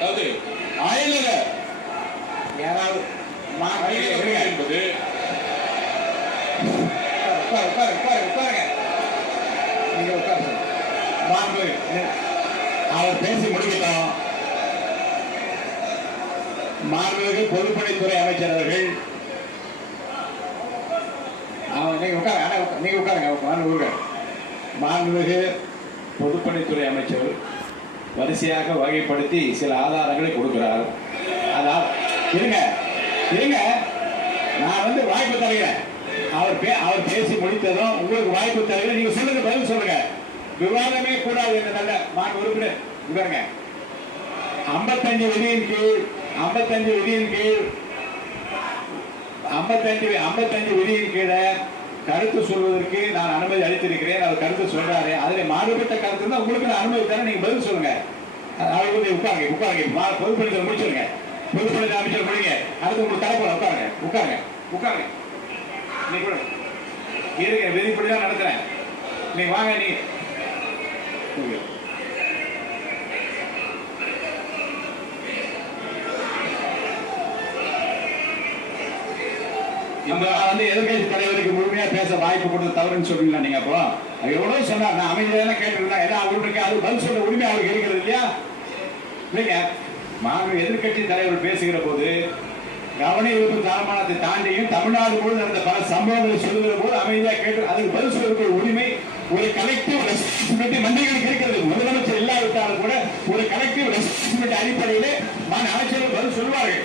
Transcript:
அதாவது அயலக யாராவது என்பது உட்காருங்க. நீங்க உட்காருங்க. அவர் பேசி முடிக்கட்டும். மாண்புமிகு பொதுப்பணித்துறை அமைச்சர் அவர்கள் நீங்க உட்காருங்க. மாண்புமிகு பொதுப்பணித்துறை அமைச்சர் வரிசையாக வகைப்படுத்தி சில ஆதாரங்களை கொடுக்கிறார். அதாவது இருங்க, நான் வாய்ப்பு தருகிறேன். அவர் பேசி முடித்ததும் உங்களுக்கு வாய்ப்பு தருகிறேன். நீங்க சொல்லுங்க, பதில் சொல்லுங்க. விவாதமே கூடாது என்ற நல்ல மாண்பு உறுப்பினர் இவருங்க 55 விதியின் கீழ் 55 விதியின் கீழே கருத்து சொல்வதற்கு நான் அனுமதி அளித்திருக்கிறேன். அவர் கருத்து சொல்றாரு. அதில் மாறுபட்ட கருத்து தான் உங்களுக்கு நான் அனுமதி தரேன். நீங்க பதில் சொல்லுங்க. உட்காருங்க. பொதுப்பணித்துறை முடிச்சிருங்க. பொதுப்பணித்துறை அமைச்சர் முடிங்க. அடுத்து உங்களுக்கு தலைப்போல உட்காருங்க. இருங்க, விதிப்படிதான் நடத்துறேன். நீங்க வாங்க. நீங்க எதிர்கட்சி தலைவருக்கு முழுமையா பேச வாய்ப்பு கொடுத்த தவறுன்னு சொல்றீங்களா? நீங்க அப்போ எவ்வளவு சொன்னார். நான் அமைதியாக கேட்டிருந்தேன். ஏன்னா அவருக்கு அது பதில் சொல்ற உரிமை அவருக்கு இருக்கிறது இல்லையா? இல்லைங்க, மாண்பு எதிர்கட்சி தலைவர் பேசுகிற போது கவனிப்பு தரமானத்தை தாண்டியும் தமிழ்நாடு போது நடந்த பல சம்பவங்களை சொல்லுகிற போது அமைதியாக கேட்டு அதுக்கு பதில் சொல்லுகிற உரிமை ஒரு கலெக்டிவ் ரெஸ்பான்சிபிலிட்டி மந்திரிகளுக்கு இருக்கிறது. முதலமைச்சர் இல்லாவிட்டாலும் கூட ஒரு கலெக்டிவ் ரெஸ்பான்சிபிலிட்டி அடிப்படையிலே அமைச்சர்கள் பதில் சொல்வார்கள்.